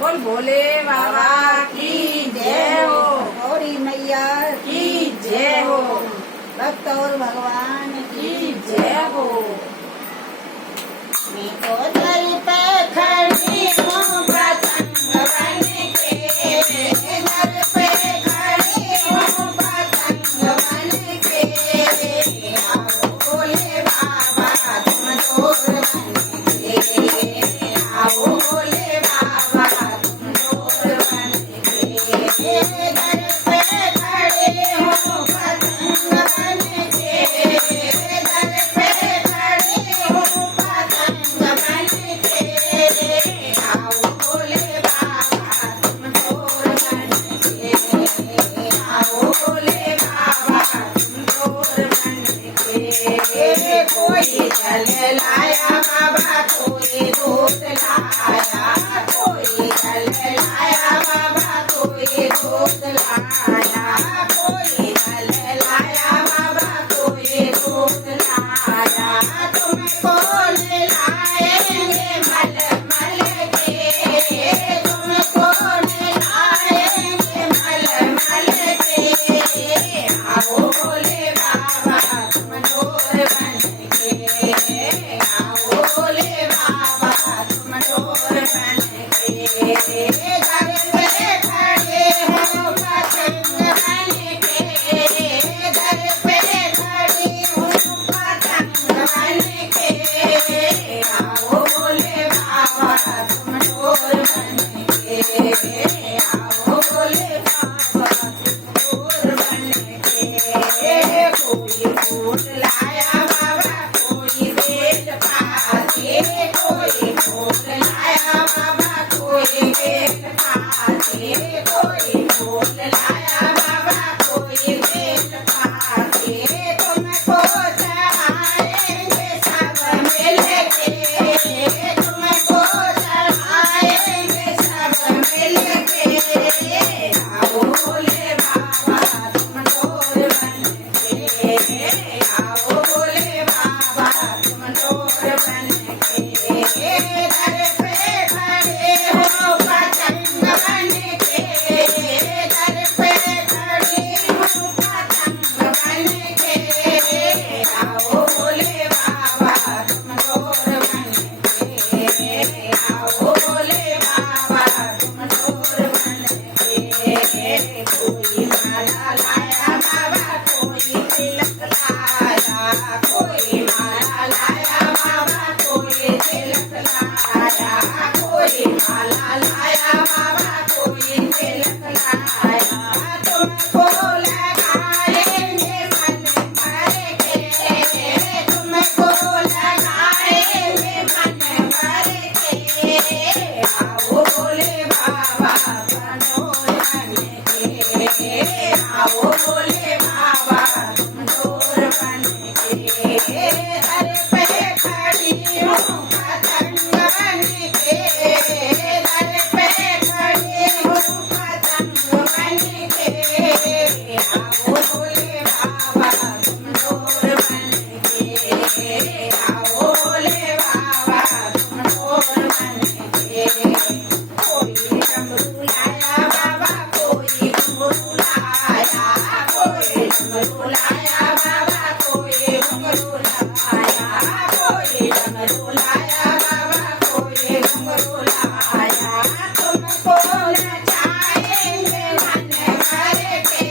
बोल भोले बाबा की जय हो, गौरी मैया की जय हो, भक्त और भगवान की जय हो। मैं तो दर पे खड़ी हूँ पतंग बन के, दर पे खड़ी हूँ पतंग बन के। आओ भोले बाबा तुम डोर बन के, आओ भोले बाबा तुम डोर बन के। दर पे खड़ी हूँ पतंग बन के, दर पे खड़ी हूँ पतंग बन के। आओ भोले बाबा तुम डोर बन के, आओ भोले बाबा तुम डोर बन के। कोई जल लाया बाबा कोई दूध लाया, कोई जल लाया बाबा कोई दूध लाया, कोई जल लाया बाबा कोई दूध लाया। तुमको ले लाएंगे मल मल के, तुमको ले लाएंगे मल मल के। आओ भोले बाबा तुम डोर बन के, आओ भोले बाबा तुम डोर बन के। घर पे खड़े हो पतंग बन के, घर पे खड़ी हूँ पतंग बन के। आओ भोले बाबा तुम डोर बन के, आओ भोले बाबा तुम डोर बन के। कोई फूल लाया बाबा कोई बेल पाते, कोई फूल लाया बाबा कोई बेल पाते, कोई फूल लाया बाबा कोई बेल पाते। तुमको चढ़ाएंगे सब मिल के, तुमको चढ़ाएंगे सब मिल के। आओ भोले बाबा तुम डोर बन के, आओ भोले बाबा तुम डोर बन के। दर पे खड़े हो पतंग बन के, दर पे खड़ी हूँ पतंग बन के। आओ भोले बाबा तुम डोर बन के, आओ भोले बाबा तुम डोर बन के। कोई माला लाया बाबा कोई तिलक लाया, कोई माला लाया बाबा कोई तिलक लाया, कोई माला लाया बाबा कोई तिलक लाया। तुमको लगाएंगे मन भर के, तुमको लगाएंगे मन भर के। आओ भोले बाबा तुम डोर बन के, आओ भोले बाबा तुम डोर बन के। दर पे खड़ी हूँ पतंग बन के, दर पे खड़ी हूँ पतंग बन के। आओ भोले बाबा तुम डोर बन के, आओ भोले बाबा तुम डोर बन के। कोई डमरू लाया बाबा कोई घुंघरू लाया, कोई डमरू लाया बाबा कोई घुंघरू लाया, कोई डमरू लाया बाबा कोई घुंघरू लाया। तुमको नचाएंगे मन भर के,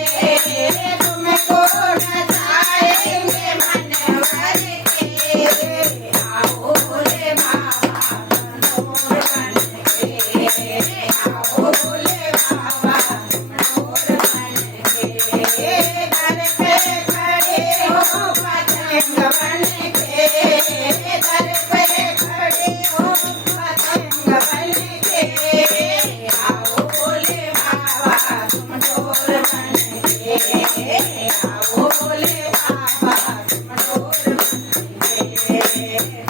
तुमको नचाएंगे मन भर के। आओ भोले बाबा तुम डोर बन के, आओ भोले बाबा तुम डोर बन के। घर पे खड़े हो पतंग बन के, घर पे खड़े हो पतंग बन के। आओ भोले बाबा तुम डोर बन के, आओ भोले बाबा तुम डोर बन के।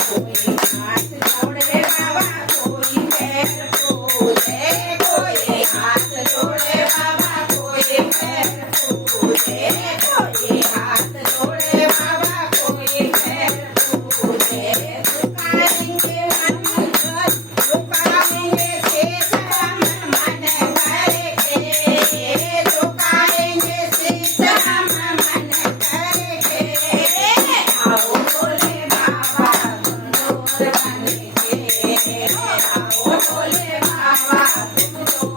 कोई हाथ जोड़े बाबा कोई पैर पूजे, कोई हाथ जोड़े बाबा कोई पैर पूजे, कोई हाथ जोड़े बाबा कोई पैर पूजे। झुकाएंगे मन झुकाएंगे शेष કે આવો બોલે બાવા તું તો